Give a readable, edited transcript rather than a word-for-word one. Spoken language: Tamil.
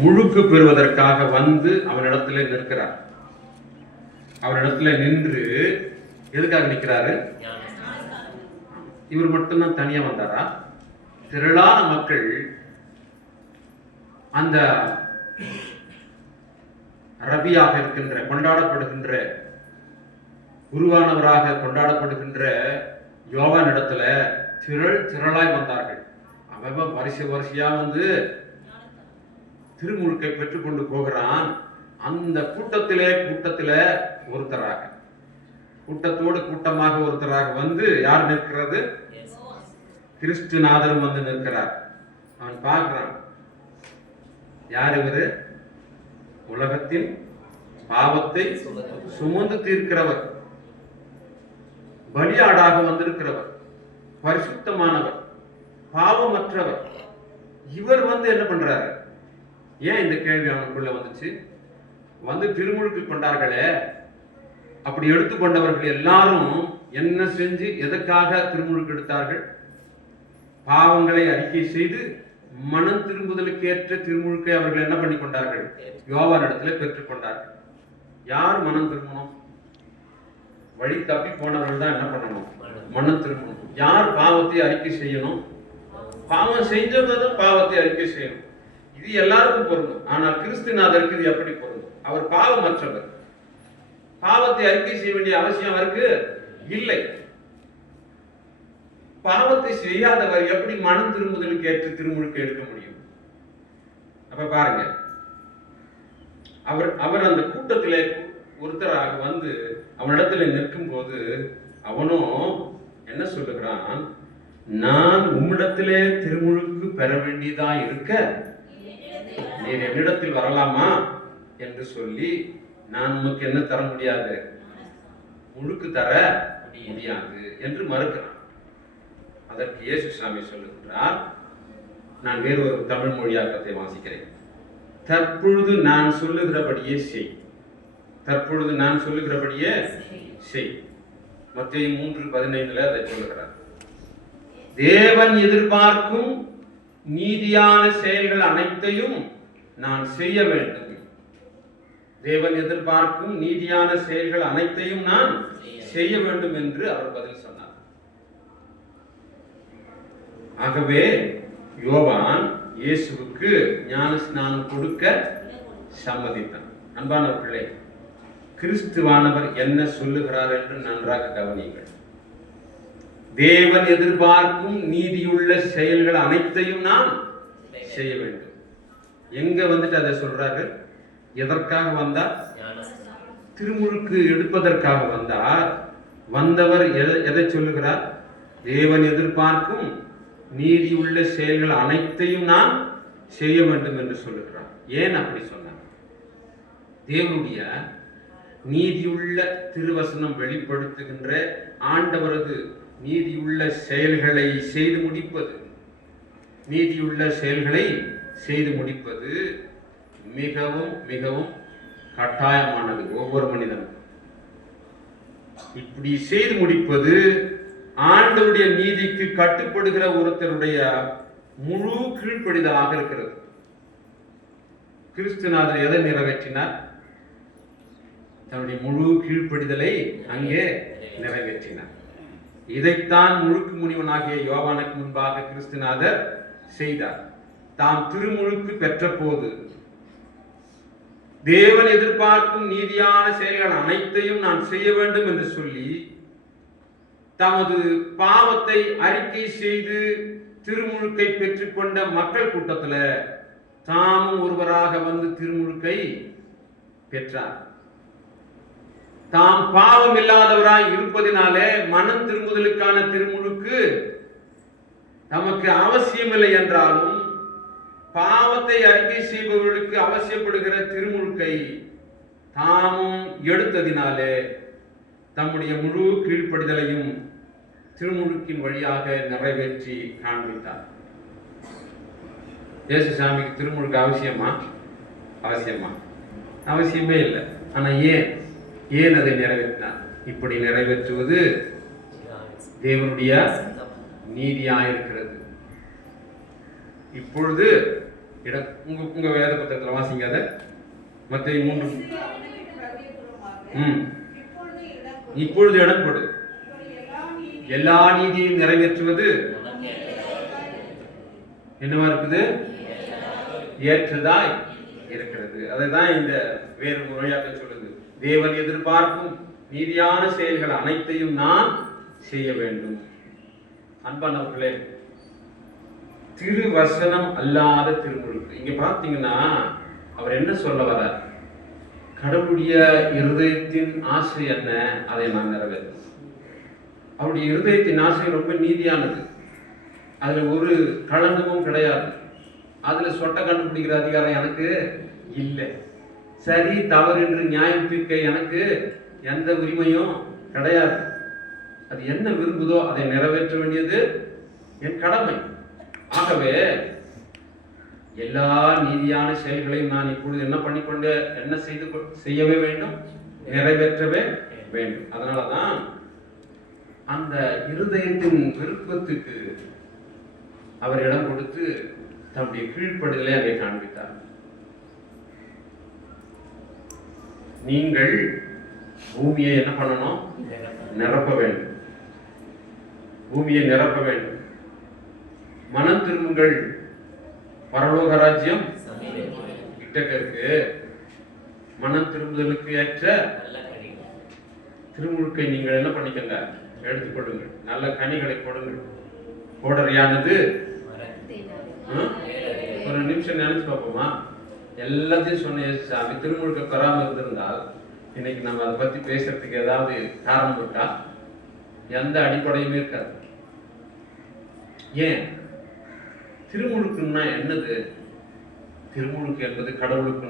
முழுக்கு பெறுவதற்காக வந்து அவனிடத்துல நிற்கிறார். அவரிடத்துல நின்று எதுக்காக நிற்கிறாரு? இவர் மட்டும்தான் தனியா வந்தாரா? திரளான மக்கள் அந்த ரபியாக இருக்கின்ற, கொண்டாடப்படுகின்ற, குருவானவராக கொண்டாடப்படுகின்ற யோவான் இடத்துல திரளாய் வந்தார்கள். அவன் வரிசையா வந்து திருமுழுக்கை பெற்றுக்கொண்டு போகிறான். அந்த கூட்டத்தில ஒருத்தராக, கூட்டத்தோடு கூட்டமாக ஒருத்தராக வந்து யார் நிற்கிறது? கிறிஸ்துநாதரும் வந்து நிற்கிறார். அவன் பார்க்கிறான், யார் இவரு? உலகத்தின் பாவத்தை சுமந்து தீர்க்கிறவர், பலியாடாக வந்திருக்கிறவர், பரிசுத்தமானவர், பாவமற்றவர். இவர் வந்து என்ன பண்றாரு? ஏன் இந்த கேள்வி அவனுக்குள்ள வந்துச்சு? வந்து திருமுழுக்கு கொண்டார்களே, அப்படி எடுத்துக்கொண்டவர்கள் எல்லாரும் என்ன செஞ்சு எதற்காக திருமுழுக்கு எடுத்தார்கள்? பாவங்களை அறிக்கை செய்து மனம் திரும்புதலுக்கு ஏற்ற திருமுழுக்கை அவர்கள் என்ன பண்ணி கொண்டார்கள்? யோவான் இடத்துல பெற்றுக்கொண்டார்கள். யார் மனம் திரும்பணும்? வழி தப்பி போனவர்கள் தான் என்ன பண்ணணும்? மனம் திரும்பணும். யார் பாவத்தை அறிக்கை செய்யணும்? பாவம் செஞ்சவங்க பாவத்தை அறிக்கை செய்யணும். இது எல்லாருக்கும் பொருந்தும். ஆனால் கிறிஸ்துநாதருக்கு இது எப்படி பொருந்தும்? அவர் பாவமற்றவர். பாவத்தை அறிக்கை செய்ய வேண்டிய அவசியம் அவருக்கு இல்லை. பாவத்தை செய்யாதவர் எப்படி மனம் திரும்புதலுக்கு ஏற்று திருமுழுக்கு எடுக்க முடியும்? அப்ப பாருங்க, அவர் அந்த கூட்டத்திலே ஒருத்தராக வந்து அவனிடத்துல நிற்கும் போது அவனும் என்ன சொல்லுகிறான்? நான் உம்மிடத்திலே திருமுழுக்கு பெற வேண்டியதா இருக்க நீர் என்னிடத்தில் வரலாமா என்று சொல்லி, நான் உனக்கு என்ன தர முடியாது? முழுக்கு தர முடியாது என்று மறுக்கிறான். அதற்கு இயேசு சாமி சொல்லுகிறார், நான் வேறு ஒரு தமிழ் மொழியாக்கத்தை வாசிக்கிறேன். தற்பொழுது நான் சொல்லுகிறபடியே செய். தற்பொழுது நான் சொல்லுகிறபடியே செய். மத்தேயு 3:15 அதை சொல்லுகிறார். தேவன் எதிர்பார்க்கும் நீதியான செயல்கள் அனைத்தையும் நான் செய்ய வேண்டும். தேவன் எதிர்பார்க்கும் நீதியான செயல்கள் அனைத்தையும் நான் செய்ய வேண்டும் என்று அவர் பதில் சொன்னார். ஆகவே யோவான் இயேசுவுக்கு ஞான ஸ்நானம் கொடுக்க சம்மதித்தான். அன்பானவர்களே, கிறிஸ்துவானவர் என்ன சொல்லுகிறார் என்று நன்றாக கவனியுங்கள். தேவன் எதிர்பார்க்கும் நீதியுள்ள செயல்கள் அனைத்தையும் நான் செய்ய வேண்டும். எங்க வந்துட்டு அதை சொல்றாரு? எதற்காக வந்தார்? திருமுழுக்கு எடுப்பதற்காக வந்தார். வந்தவர் எதை சொல்லுகிறார்? தேவன் எதிர்பார்க்கும் நீதியுள்ள செயல்கள் அனைத்தையும் நான் செய்ய வேண்டும் என்று சொல்லுகிறார். ஏன் அப்படி சொன்னார்? தேவனுடைய நீதியுள்ள திருவசனம் வெளிப்படுத்துகின்ற ஆண்டவரது நீதியுள்ள செயல்களை செய்து முடிப்பது, நீதியுள்ள செயல்களை செய்து முடிப்பது மிகவும் மிகவும் கட்டாயமானது ஒவ்வொரு மனிதனுக்கும். இப்படி செய்து முடிப்பது ஆண்டவருடைய நீதிக்கு கட்டுப்படுகிற ஒருத்தருடைய முழு கீழ்ப்படிதலாக இருக்கிறது. கிறிஸ்துநாதர் எதை நிறைவேற்றினார்? தன்னுடைய முழு கீழ்ப்படிதலை அங்கே நிறைவேற்றினார். இதைத்தான் முழுக்கு முனிவனாகிய யோவானுக்கு முன்பாக கிறிஸ்துநாதர் செய்தார். தாம் திருமுழுக்கு பெற்ற போது தேவன் எதிர்பார்க்கும் நீதியான செயல்கள் அனைத்தையும் நான் செய்ய வேண்டும் என்று சொல்லி தமது பாவத்தை அறிக்கை செய்து திருமுழுக்கை பெற்றுக்கொண்ட மக்கள் கூட்டத்தில் தாமும் ஒருவராக வந்து திருமுழுக்கை பெற்றார். தாம் பாவம் இல்லாதவராய் இருப்பதினாலே மனம் திரும்புதலுக்கான திருமுழுக்கு நமக்கு அவசியமில்லை என்றாலும் பாவத்தை அறிக்கை செய்பவர்களுக்கு அவசியப்படுகிற திருமுழுக்கை தாமும் எடுத்ததினாலே தம்முடைய முழு கீழ்ப்படிதலையும் திருமுழுக்கின் வழியாக நிறைவேற்றி காண்பித்தார். இயேசுசாமிக்கு திருமுழுக்கு அவசியமா? அவசியமே இல்லை. ஆனா ஏன் அதை நிறைவேற்றினார்? இப்படி நிறைவேற்றுவது தேவனுடைய நீதியாயிருக்கிறது. இப்பொழுது இடம். உங்க வேத புத்தகத்துல வாசிங்க அதை. மத்தேயு 3. இப்பொழுது இடம் கொடு, எல்லா நீதியையும் நிறைவேற்றுவது என்னவா இருக்குது? ஏற்றதாய் இருக்கிறது. அதைதான் இந்த வேறு முறையாக சொல்லுது. தேவன் எதிர்பார்க்கும் நீதியான செயல்கள் அனைத்தையும் நான் செய்ய வேண்டும். அன்பானவர்களே, திருவசனம் அல்லாத திருமுழுக்கு. இங்க பாத்தீங்கன்னா அவர் என்ன சொல்ல வர்றார்? கடவுளுடைய இருதயத்தின் ஆசை என்ன? அதை நான் நிறைவேற்றேன். அவருடைய இருதயத்தின் ஆசை ரொம்ப நீதியானது. அதுல ஒரு களங்கமும் கிடையாது. அதுல சொட்ட கண்டுபிடிக்கிற அதிகாரம் எனக்கு இல்லை. சரி தவறு என்று நியாயம் தீர்க்க எனக்கு எந்த உரிமையும் கிடையாது. அது என்ன விரும்புதோ அதை நிறைவேற்ற வேண்டியது என் கடமை. ஆகவே எல்லா நீதியான செயல்களையும் நான் இப்பொழுது என்ன பண்ணிக்கொண்டு என்ன செய்யவே வேண்டும்? நிறைவேற்றவே வேண்டும். அதனாலதான் அந்த இருதயத்தின் விருப்பத்துக்கு அவர் இடம் கொடுத்து தன்னுடைய கீழ்ப்படுதலை அங்கே காண்பித்தார். நீங்கள் பூமியை என்ன பண்ணணும்? நிரப்ப வேண்டும். பூமியை நிரப்ப வேண்டும். மனம் திரும்புங்கள், பரலோக ராஜ்யம் கிட்டக்க இருக்கு. மனம் திரும்புதலுக்கு ஏற்ற திருமுழுக்கை நீங்கள் என்ன பண்ணிக்கங்க? எடுத்துக்கொள்ளுங்கள். நல்ல கனிகளை கொடுங்கள். கோடரியானது ஒரு நிமிஷம் நினைச்சு பார்ப்போமா? எல்லாத்தையும் சொன்ன சாமி திருமுழுக்க பெறாம இருந்திருந்தால் இன்னைக்கு நம்ம அதை பத்தி பேசுறதுக்கு ஏதாவது காரணம் இருக்கா? எந்த அடிப்படையுமே இருக்காது. ஏன்? திருமுழுக்குன்னா என்னது? திருமுழுக்கு என்பது கடவுளுக்கு